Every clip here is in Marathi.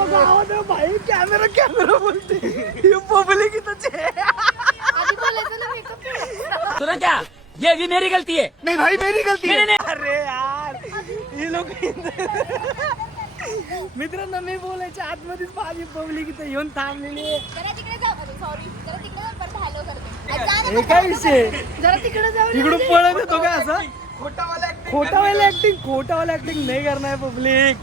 आमच्या गावात भाई कॅमेरा कॅमेरा बोलते. ही पब्लिक इथंच आहे. सुना क्या? ये भी मेरी गलती है। नाही भाई मेरी गलती है अरे यार ही लोक मित्रांनो मी बोलायच्या आतमध्येच माझी पब्लिक इथं येऊन थांबलेली आहे. जरा तिकडे जाऊ सॉरी जरा तिकडे जाऊ परत हॅलो करते. आज जा ना हे काय विषय जरा तिकडे जाऊ तिकडून पळत येतो का असं? खोटावाला ऍक्टिंग खोटावाला ऍक्टिंग नाही करणार पब्लिक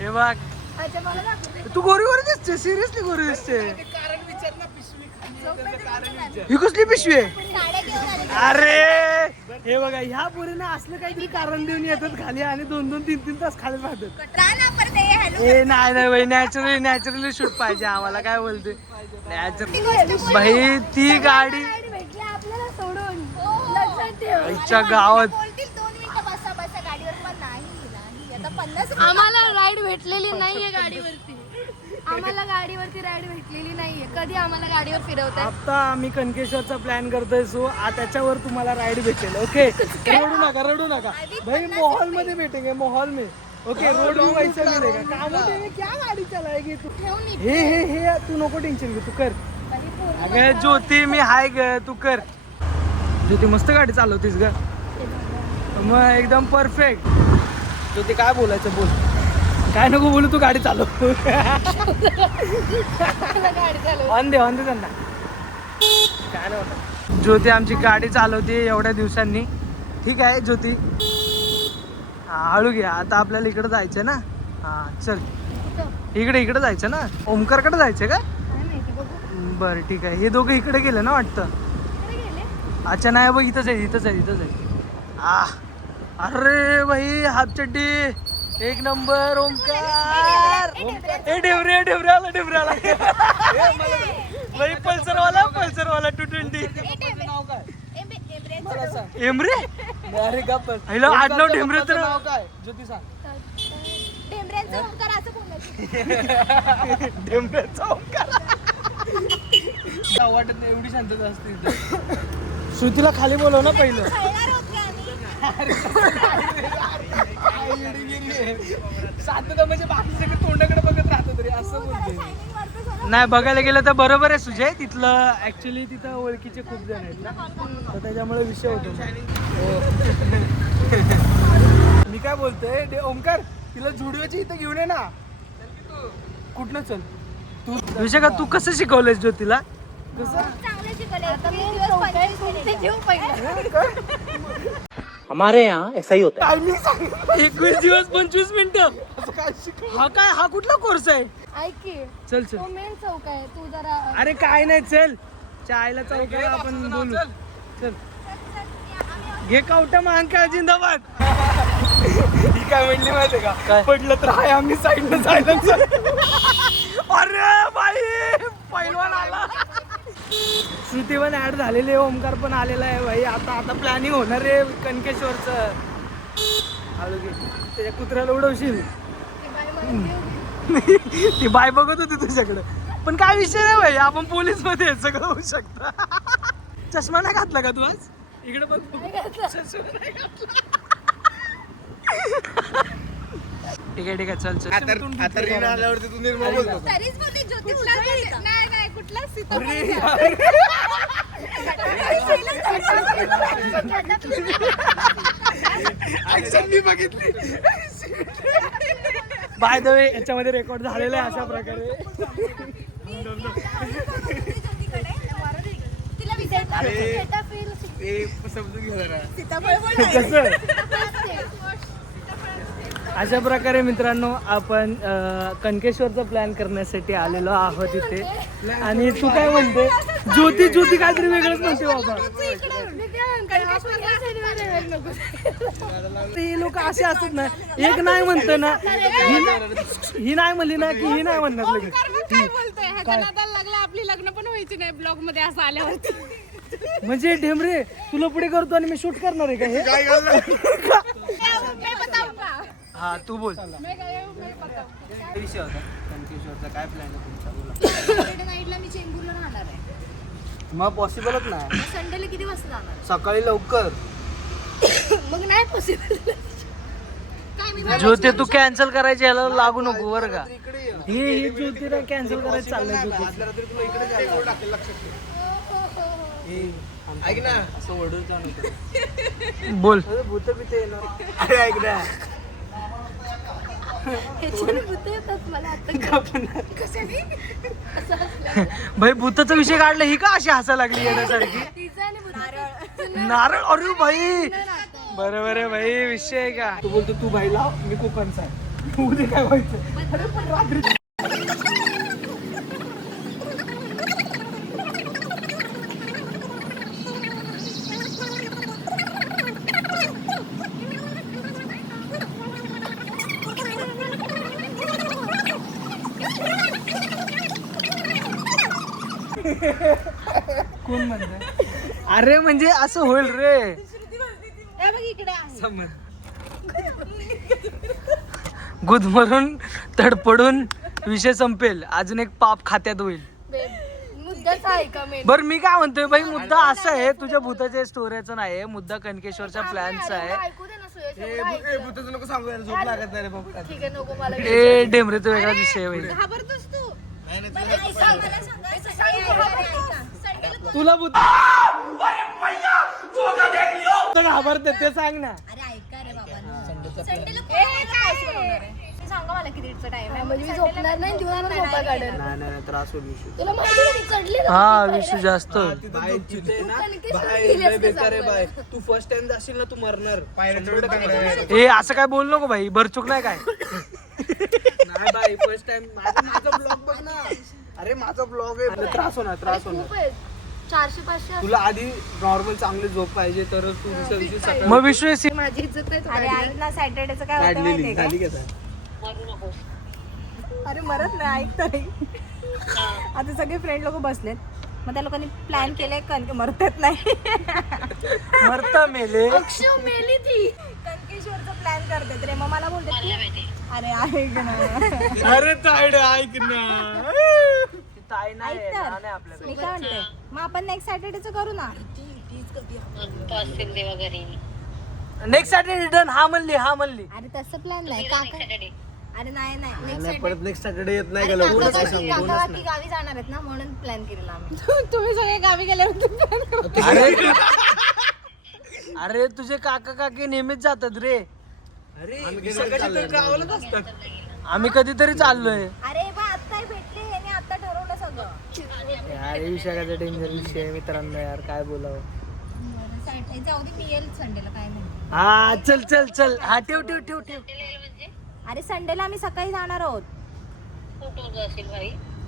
हे बघ. अच्छा मला दाखव. तू गोरी गोरी दिसते सिरियसली गोरी दिसते ही कसली पिशवी आहे? अरे! हे बघा ह्या पोरीनं असलं काहीतरी कारण देऊन येतात खाली आणि दोन दोन तीन तीन तास खाली राहतात. ए नाही नाही बाई नॅचरली नॅचरली शूट पाहिजे आम्हाला काय बोलते नॅचरल बाई ती गाडी भेटली आपल्याला सोडून. लक्षात ठेव. आईच्या गावात बोलतील दोन मिनिटं बसा बसा गाडीवर पण नाही नाही आता पन्नास आम्हाला राईड भेटलेली नाहीये गाडीवरती. आम्हाला गाडीवरती राईड भेटलेली नाहीये. कधी आम्हाला गाडीवर फिरवतात आता आम्ही कणकेश्वरचा प्लॅन करतोय सो आ- त्याच्यावर तुम्हाला राईड भेटेल ओके रडू नका रडू नका. भाई मोहॉलमध्ये भेटेंगे मोहॉल में. ओके रोड भी वैसा मिलेगा काम होते क्या गाडी चलाएगी तू? हे हे हे तू नको टेन्शन घे तू कर. अगं ज्योती मी हाय ग तू कर. ज्योती मस्त गाडी चालवतीस ग. मग एकदम परफेक्ट ज्योती काय बोलायचं बोल. काय नको बोलू तू गाडी चालव. ऑन दे ऑन दे त्यांना. काय नव्हतं ज्योती आमची गाडी चालवते एवढ्या दिवसांनी. ठीक आहे ज्योती. हा हळू घ्या आता आपल्याला इकडे जायचं ना? हा चल. इकडे इकडे जायचं ना? ओमकारकडे जायचं का? बरं ठीक आहे. हे दोघं इकडे गेले ना वाटतं? अच्छा नाही बघ इथंच आहे इथंच आहे इथंच आहे. आ अरे भाई हाफ चड्डी एक नंबर ओमकार ए डेवरे डेवरे आला डेवरे आला. पल्सर वाला पल्सर वाला टू ट्वेंटी. एमरे अरे गप्प हिला आडनाव ढेमरे तर नाव काय? ज्योती सांग. ओमकार वाटत नाही एवढी शांतता असते. श्रुतीला खाली बोलव ना पहिलं. म्हणजे बाकी सगळे तोंडाकडे बघत तरी असं बोलते झालं. नाही बघायला गेलं तर बरोबर आहे सुजय. तिथलं ऍक्च्युली तिथं ओळखीचे खूप जण आहेत ना. तर त्याच्यामुळे विषय होतो मी काय बोलतोय डे ओमकार तिला जुडव्याची इथं घेऊन ये ना. कुठनं चल? तू विषय का तू कसं शिकवलंयस ज्योतीला कसं? चांगलं शिकवलंय. हमारे यहाँ ऐसा ही होता सांग एकवीस दिवस पंचवीस मिनिटं. काय हा काय हा कुठला कोर्स आहे? ऐक की चल चल. तो मेन चौक आहे. तू जरा अरे काय नाही चल. चायला चौकाला आपण बोलू. चल. घे कावटा महांकाळ जिंदाबाद. ही काय म्हणली माहितीये का? काय? पडलं तर हाय आम्ही साईडनं जायला. अरे बाई पैलवान आला श्रुती पण ऍड झालेली आहे ओमकार पण आलेला आहे भाई. आता आता प्लॅनिंग होणार आहे घे त्याच्या कुत्र्याला उडवशील. ती बाय बघत होती तुझ्याकडे. पण काय विषय नाही भाई आपण पोलीसमध्ये सगळं होऊ शकतं. चष्मा नाही घातला का तू आज? इकडे बघ. चष्मा नाही घातला. ठीक आहे ठीक आहे चल चल. आता आल्यावरती तू निर्मळ बोलतो. कुठला ऍक्शन मी बघितली. बाय द वे याच्यामध्ये रेकॉर्ड झालेलं आहे अशा प्रकारे. ते समजून घे जरा. सीताफळ बोल कसं? अशा प्रकारे मित्रांनो आपण अं, कणकेश्वरचा प्लॅन करण्यासाठी आलेलो आहोत इथे. आणि तू काय म्हणते? ज्योती ज्योती काहीतरी वेगळंच म्हणते बाबा. ते लोक असे असतात ना एक नाही म्हणतं ना ही ही नाही म्हणली ना की ही नाही म्हणणार लगेच. काय बोलतोय? ह्याच्या नादाला लागला आपली लग्न पण व्हायची नाही ब्लॉगमध्ये असं आल्यावरती. म्हणजे ढेमरे तुला पुढे करतो आणि मी शूट करणार आहे का हे? हा तू बोल. विषय होता? कणकेश्वरचा काय प्लॅन आहे तुमचा? बोला. नाईटला मी चेंबूरला राहणार आहे. मग पॉसिबलच नाही. संडेला किती वाजता जाणार? सकाळी लवकर. मग नाही पॉसिबल काय मी ज्योती तू कॅन्सल करायची याला लागू नको बरं का? इकडे ये. ही ही ज्योतीला कॅन्सल करायचं चाललंय ज्योती. आज रात्री तुला इकडे जायला टाकेल लक्षात ठेव. ऐक ना. असं. बोल. भूत बित येणार अरे ऐक ना. ह्याच्याने भूतं येतात मला आता. भाई भूताचा विषय काढला ही का अशी हसायला लागली येण्यासारखी? तिचं आणि भूताचं नारळ. अरे भाई! बरोबर आहे भाई विषय आहे का? तू बोलतो तू भाई लाव मी कोकणचा आहे. उद्या काय व्हायचं? अरे पण रात्री कोण म्हणत अरे म्हणजे असं होईल रे. समज गुदमरून तडपडून विषय संपेल. अजून एक पाप खात्यात होईल. मुद्दाच आहे का मेन? बर मी काय म्हणतोय भाई मुद्दा असा आहे तुझ्या भूताच्या स्टोरीचा नाही मुद्दा कणकेश्वरच्या प्लॅनचा आहे. ऐकू दे ना सुयश ए, एवढं भू- ऐक. ए, भूताचं नको सांगू यार, झोप लागत नाही रे बाबा. ठीक आहे नको मला ए डेमरे तो वेगळा विषय होईल. घाबरतोस तू. तुला भूत घाबरते ते सांग ना. अरे ऐका रे बाबा संडेला कोण पाऊस बनवणार आहे? ते सांगा मला कितीचा टाइम आहे. म्हणजे मी झोपणार नाही दिवसानं झोपा काढेल नाही नाही नाही, त्रास होईल विषय. तुला माहिती आहे मी चढली ना हा विषय जास्त. बाय तिथे ना बाय बेकार आहे बाय तू फर्स्ट टाइम जाशील ना तू मरणार. पायऱ्या ए असं काय बोल नको भाई भरचूक नाही काय? नाही बाई फर्स्ट टाइम माझा ब्लॉग बघ ना. अरे माझा ब्लॉग आहे. त्रास होणार त्रास होणार. आहेत चारशे पाचशे तुला आधी नॉर्मल चांगली झोप पाहिजे तर तू दुसऱ्या दिवशी सकाळी मग असतात. माझी इज्जत नाही अरे ऐक ना सॅटर्डेचं काय होतं काढलेली माहितीये का? झाली का अरे मरत नाही ऐक तरी आता सगळे फ्रेंड लोक बसलेत. मग त्या लोकांनी प्लॅन केलंय कणक मरतात नाही. मरता मेले. अक्षय मेली ती. प्लॅन करतात रे. मग मला बोलतात की, अरे ऐक ना. अरे तायडे ऐक ना. ताई नाही ऐक तर. नाही आपल्याकडे. मी काय म्हणते? मग आपण नेक्स्ट सॅटर्डेचं करू ना. नेक्स्ट सॅटर्डे डन हा म्हणली हा म्हणली. अरे तसं प्लॅन नाही. काका अरे नाही नाही. नेक्स्ट नाही परत नेक्स्ट सॅटर्डे येत नाही अरे का लवकर काका काय काकी- सांगू काका काकी गावी जाणार आहेत ना म्हणून प्लॅन केलेला आम्ही. तुम्ही सगळे गावी गेले होते अरे अरे तुझे काका काकी नेहमीच जातात रे. अरे आम्ही कधीतरी चाललोय. अरे बा आता भेटले याने आता ठरवलं सगळं. यार विषयाचा डेंजर विषय आहे मित्रांनो यार काय बोलावं. Saturday जाऊ दे मी येईल संडेला काय नाही. हा चल चल चल. हा ठेव ठेव ठेव ठेव. अरे संडेला आम्ही सकाळी जाणार आहोत.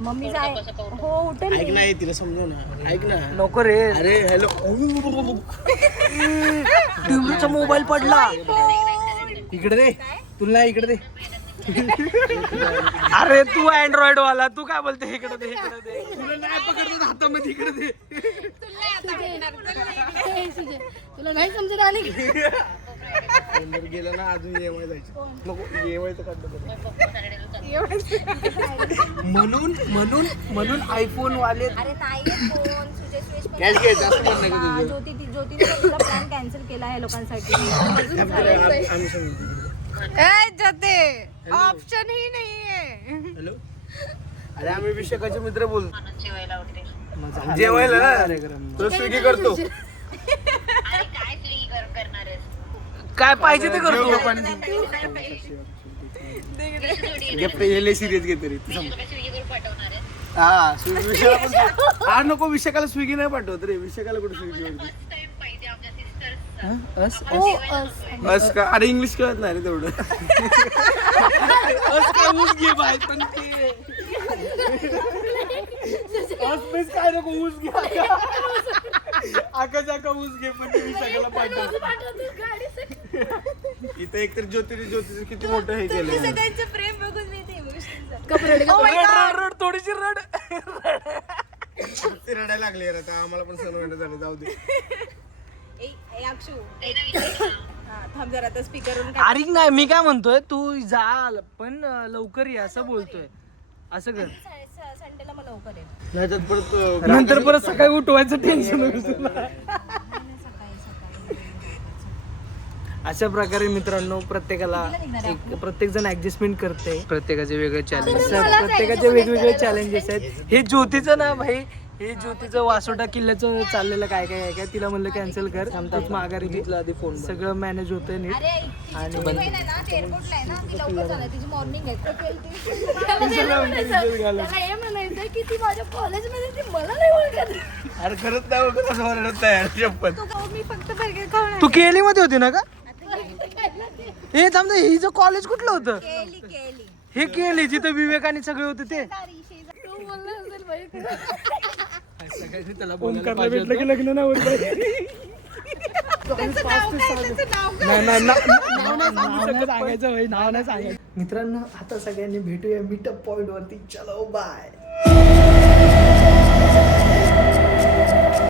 मम्मी जाय हो उठेल ऐक. ना तिला समजव ना. ऐक ना. नको रे अरे हॅलो. टिमरीचा मोबाईल पडला. इकडे दे. तुला नाही इकडे दे. अरे तू अँड्रॉइड वाला तू काय बोलते? इकडे दे इकडे दे. तुला नाही पकडत हातामध्ये इकडे दे. तुला नाही समजत आली गेला ना अजून जायची नको काढलं म्हणून म्हणून म्हणून आयफोन वाले अरे फोन सुजय सुयश पण- कॅश घे जास्त म्हणणं का हा, ज्योती ती- ज्योतीने पण तुला प्लॅन कॅन्सल केला आहे लोकांसाठी आम्ही आम्ही सांगितलं ऑप्शन ही नाहीये हॅलो अरे आम्ही विशाखाचे मित्र बोलतो जेवायला ना तुला स्विगी करतो काय पाहिजे ते करतो. पण पहिले सिरियस घे तरी तू समज. हा स्विगी हा नको विशाखाला स्विगी नाही पाठवत रे विशाखाला कुठे स्विगी अस बस का? अरे इंग्लिश कळत नाही रे तेवढं. अस काय ऊस घे बाय पण ते अस बेस काय नको ऊस घे आकाश आका ऊस घे पण ते विशाखाला पाठव इथं एकतर ज्योतिरी ज्योतिरी किती मोठं हे केलं सगळ्यांचं प्रेम बघून मी ते कपडे रड रड रड थोडीशी रड. ते रडायला लागले यार आता आम्हाला पण सण वाटत झालं जाऊ दे. ए ए, अक्षू. हा, थांब जरा आता स्पीकरवरून अरे नाही मी काय म्हणतोय तू जा पण अं, लवकर ये असं बोलतोय. असं कर. संडेला मग लवकर आहे नाहीतर परत अं, नंतर परत सकाळी उठवायचं टेन्शन होईल तुला सकाळी सकाळी अशा प्रकारे मित्रांनो प्रत्येकाला एक प्रत्येक जण ऍडजस्टमेंट करते. प्रत्येकाचे वेगळे चॅलेंजेस आहेत प्रत्येकाचे वेगवेगळे चॅलेंजेस आहेत. हे ज्योतीचं ना भाई हे ज्योतीचं वासोटा किल्ल्याचं चाललेलं काय काय आहे काय तिला म्हणलं कॅन्सल कर. आमचाच माघारी घेतला आधी फोन सगळं मॅनेज होतंय नीट. अरे तिची छोटी बहीण आहे ना ती एअरपोर्टला आहे ना ती लवकर चालते तिची मॉर्निंग आहे. त्याला म्हणायचं त्याला म्हणायचं की ती माझ्या कॉलेजमध्ये ती मला नाही ओळखत. अरे खरंच नाही ओळखत असं म्हणत नाही. शपथ. तू केली मध्ये होती ना का हे थांब हिचं कॉलेज कुठलं होतं केली केली हे केली जिथं विवेक आणि सगळे होते ते तू बोलला असेल बाई ओमकारला भेटलं की लग्न नाही होत त्याचं नाव काय त्याचं नाव काय नाही नाही ना- नाव नाही सांगायचं भाई नाव नाही सांगायचं मित्रांनो आता सगळ्यांनी भेटूया मीटअप पॉइंट वरती चलो बाय